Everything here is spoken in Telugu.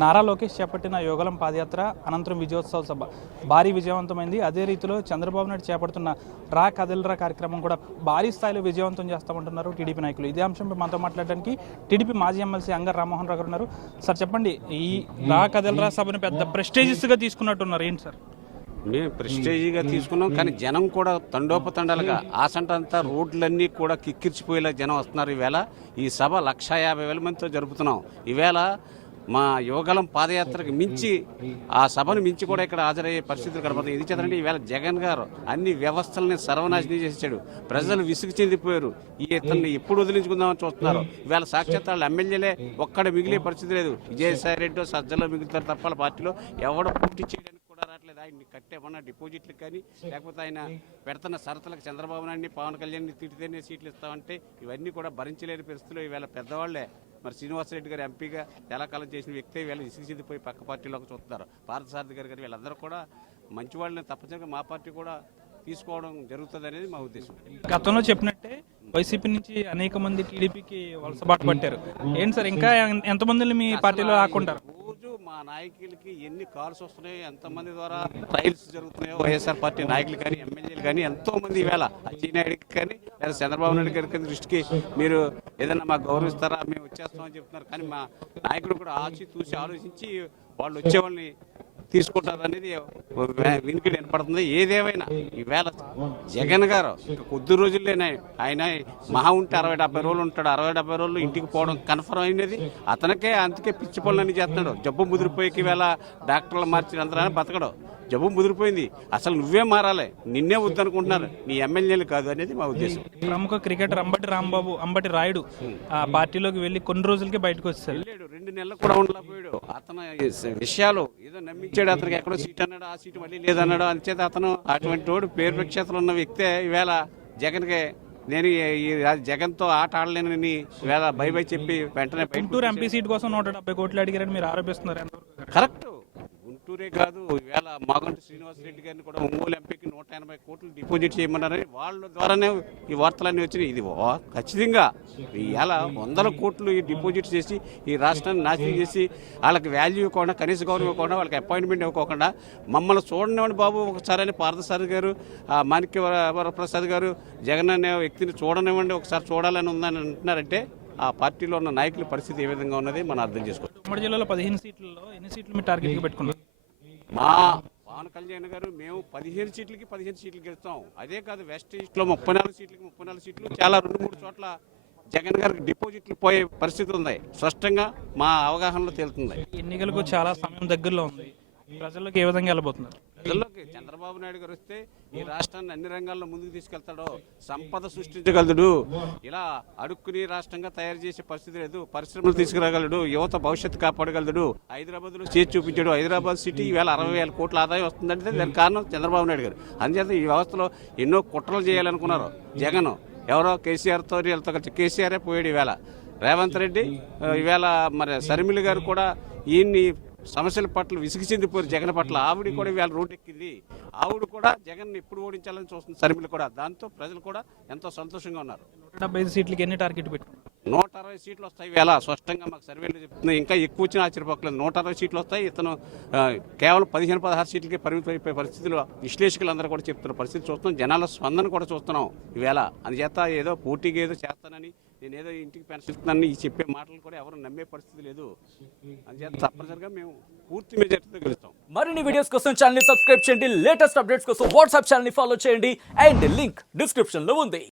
నారా లోకేష్ చేపట్టిన యోగలం పాదయాత్ర అనంతరం విజయోత్సవ సభ భారీ విజయవంతమైంది. అదే రీతిలో చంద్రబాబు నాయుడు చేపడుతున్న రా కదలరా కార్యక్రమం కూడా భారీ స్థాయిలో విజయవంతం చేస్తామంటున్నారు టీడీపీ నాయకులు. ఇదే అంశంపై మనతో మాట్లాడడానికి టీడీపీ మాజీ ఎమ్మెల్సీ అంగర్ రామ్మోహన్ రావు గారు ఉన్నారు. సార్ చెప్పండి, ఈ రా కదలరా సభను పెద్ద ప్రెస్టేజియస్గా తీసుకున్నట్టున్నారు, ఏంటి సార్? మేము ప్రెస్టేజీగా తీసుకున్నాం, కానీ జనం కూడా తండోపతండాలుగా ఆసంటంతా రోడ్లన్నీ కూడా కిక్కిర్చిపోయేలా జనం వస్తున్నారు. ఈవేళ ఈ సభ 150,000 మందితో జరుపుతున్నాం. ఈవేళ మా యువగలం పాదయాత్రకు మించి ఆ సభను మించి కూడా ఇక్కడ హాజరయ్యే పరిస్థితులు కనబడుతుంది. ఇది చేతంటే ఈవేళ జగన్ గారు అన్ని వ్యవస్థలని సర్వనాశనం చేసేసాడు. ప్రజలు విసుగు చెందిపోయారు. ఈ ఇతన్ని ఎప్పుడు వదిలించుకుందామని చూస్తున్నారు. ఈవేళ సాక్షాత్ వాళ్ళు ఎమ్మెల్యేలే ఒక్కడ మిగిలే పరిస్థితి లేదు. విజయసాయి రెడ్డి సజ్జలో మిగులుతారు తప్ప పార్టీలో ఎవడో పోటీ చేయడానికి కూడా రావట్లేదు. ఆయన కట్టేమన్నా డిపాజిట్లకు కానీ లేకపోతే ఆయన పెడుతున్న షరతులకు చంద్రబాబు నాయుడిని పవన్ కళ్యాణ్ని తిడితేనే సీట్లు ఇస్తామంటే ఇవన్నీ కూడా భరించలేని పరిస్థితులు ఈవేళ పెద్దవాళ్లే. మరి శ్రీనివాసరెడ్డి గారు ఎంపీగా చాలా కాలం చేసిన వ్యక్తి వీళ్ళు ఇసిగిసిద్దిపోయి పక్క పార్టీలోకి చూస్తున్నారు. పార్థసారథి గారు వీళ్ళందరూ కూడా మంచి వాళ్ళని తప్పనిసరిగా మా పార్టీ కూడా తీసుకోవడం జరుగుతుంది అనేది మా ఉద్దేశం. గతంలో చెప్పినట్టే వైసీపీ నుంచి అనేక మంది టీడీపీకి వలసబాటు పట్టారు. ఏంటి సార్, ఇంకా ఎంతమందిని మీ పార్టీలో ఆకుంటారు? రోజు మా నాయకులకి ఎన్ని కాల్స్ వస్తున్నాయో, ఎంతమంది ద్వారా ట్రయల్స్ జరుగుతున్నాయో వైఎస్ఆర్ పార్టీ నాయకులు కానీ ఎమ్మెల్యేలు కానీ ఎంతో మంది ఈవేళ అచ్చెన్నాయుడికి కానీ లేదా చంద్రబాబు నాయుడు గారి దృష్టికి మీరు ఏదైనా మాకు గౌరవిస్తారా, మేము వచ్చేస్తామని చెప్తున్నారు. కానీ మా నాయకుడు కూడా ఆచి ఆలోచించి వాళ్ళు వచ్చే వాళ్ళని తీసుకుంటారు అనేది వినికిడి వినపడుతుంది. ఏదేమైనా ఈవేళ జగన్ గారు కొద్ది రోజుల్లోనే ఆయన మహా ఉంటే 60-70 రోజులు ఉంటాడు. 60-70 రోజులు ఇంటికి పోవడం కన్ఫర్మ్ అయినది. అతనికే అందుకే పిచ్చి పనులన్నీ చేస్తున్నాడు. జబ్బు ముదిరిపోయేకి ఈవేళ డాక్టర్లు మార్చినంతరానే బతకడం. జబ్బు ముదిరిపోయింది. అసలు నువ్వే మారాలి, నిన్నే వద్దనుకుంటున్నారు, నీ ఎమ్మెల్యేలు కాదు అనేది మా ఉద్దేశం. ప్రముఖ క్రికెటర్ అంబటి రాయుడు ఆ పార్టీలోకి వెళ్ళి కొన్ని రోజులకి బయటకు వచ్చాడు. 2 నెలలు కూడా ఉండలేకపోయాడు. అతను విషయాలు ఏదో నమ్మించాడు. అతనికి ఎక్కడో సీట్ అన్నాడు, ఆ సీటు మళ్ళీ లేదన్నాడు. అంచేత అతను అటువంటి వాడు పేరు ప్రఖ్యాతలు ఉన్న వ్యక్తే ఈవేళ జగన్కి నేను ఈ జగన్తో ఆట ఆడలేనని ఈవేళ బై చెప్పి వెంటనే గుంటూరు ఎంపీ సీట్ కోసం 170 కోట్లు అడిగారని మీరు ఆరోపిస్తున్నారు. కరెక్ట్. గుంటూరే కాదు, ఈవేళ మాగంటి శ్రీనివాసరెడ్డి గారిని కూడా ఒంగోలు ఎంపీకి 180 కోట్లు డిపాజిట్ చేయమన్నారని వాళ్ళ ద్వారానే ఈ వార్తలన్నీ వచ్చినాయి. ఇది ఖచ్చితంగా ఇవాళ 100 కోట్లు ఈ డిపాజిట్ చేసి ఈ రాష్ట్రాన్ని నాశనం చేసి వాళ్ళకి వాల్యూ ఇవ్వకుండా, కనీస గౌరవం ఇవ్వకుండా, వాళ్ళకి అపాయింట్మెంట్ ఇవ్వకుండా మమ్మల్ని చూడనివ్వండి బాబు ఒకసారి అని పార్థసారథి గారు, మాణిక్య వరప్రసాద్ గారు జగన్ అనే వ్యక్తిని చూడనివ్వండి, ఒకసారి చూడాలని ఉందని అంటున్నారంటే ఆ పార్టీలో ఉన్న నాయకుల పరిస్థితి ఏ విధంగా ఉన్నది మనం అర్థం చేసుకోవచ్చు. ఉమ్మడి జిల్లాలో 15 సీట్లలో ఎన్ని సీట్లు మీ టార్గెట్గా పెట్టుకున్నారు? మా పవన్ కళ్యాణ్ గారు మేము 15 సీట్లకి 15 సీట్లు గెలుస్తాం. అదే కాదు, వెస్ట్ ఈస్ట్లో 34 సీట్లకి 34 సీట్లు చాలా 2-3 చోట్ల జగన్ గారికి డిపాజిట్లు పోయే పరిస్థితి ఉంది. స్పష్టంగా మా అవగాహనలో తేలుతుంది. ఎన్నికలకు చాలా సమయం దగ్గరలో ఉంది. ప్రజల్లోకి ఏ విధంగా వెళ్ళబోతున్నారు? ప్రజల్లోకి చంద్రబాబు నాయుడు గారు వస్తే ఈ రాష్ట్రాన్ని అన్ని రంగాల్లో ముందుకు తీసుకెళ్తాడు, సంపద సృష్టించగలడు, ఇలా అడుక్కుని రాష్ట్రంగా తయారు చేసే పరిస్థితి లేదు, పరిశ్రమలు తీసుకురాగలడు, యువత భవిష్యత్తు కాపాడగలడు. హైదరాబాద్లో చేసి చూపించాడు. హైదరాబాద్ సిటీ ఈవేళ 60,000 కోట్ల ఆదాయం వస్తుందంటే దానికి కారణం చంద్రబాబు నాయుడు గారు. అందుచేత ఈ వ్యవస్థలో ఎన్నో కుట్రలు చేయాలనుకున్నారు జగన్. ఎవరో కేసీఆర్తో వీళ్ళతో కలిసి కేసీఆరే పోయాడు. ఈవేళ రేవంత్ రెడ్డి, ఈవేళ మరి షర్మిల గారు కూడా ఈయన్ని సమస్యల పట్ల విసిగి చెందిపోయారు జగన్ పట్ల. ఆవిడ కూడా ఇవాళ రోడ్డు ఎక్కింది. ఆవిడ కూడా జగన్ ఎప్పుడు ఓడించాలని చూస్తుంది, షర్మిల కూడా. దాంతో ప్రజలు కూడా ఎంతో సంతోషంగా ఉన్నారు. 175 సీట్లకి ఎన్ని టార్గెట్ పెట్టుకున్నారు? 160 సీట్లు వస్తాయి ఈవేళ. స్పష్టంగా మాకు సర్వేలు చెప్తున్నాయి. ఇంకా ఎక్కువ వచ్చినా ఆశ్చర్యపోకలేదు. 160 సీట్లు వస్తాయి. ఇతను కేవలం 15-16 సీట్లకి పరిమితం అయిపోయే పరిస్థితులు విశ్లేషకులు అందరూ కూడా చెప్తున్న పరిస్థితి చూస్తున్నాం. జనాల స్పందన కూడా చూస్తున్నాం ఈవేళ. అందుచేత ఏదో పోటీగా ఏదో చేస్తానని, నేనేదో ఇంటికి పెన్షన్ ఇస్తున్నానని ఈ చెప్పే మాటలు కూడా ఎవరు నమ్మే పరిస్థితి లేదు. అందుచేత తప్పనిసరిగా మేము పూర్తి మెజార్టీతో గెలుస్తాం. మరిన్ని వీడియోస్ కోసం ఛానల్ ని సబ్స్క్రైబ్ చేయండి. లేటెస్ట్ అప్డేట్స్ కోసం వాట్సాప్ ఛానల్ ని ఫాలో చేయండి. అండ్ లింక్ డిస్క్రిప్షన్ లో ఉంది.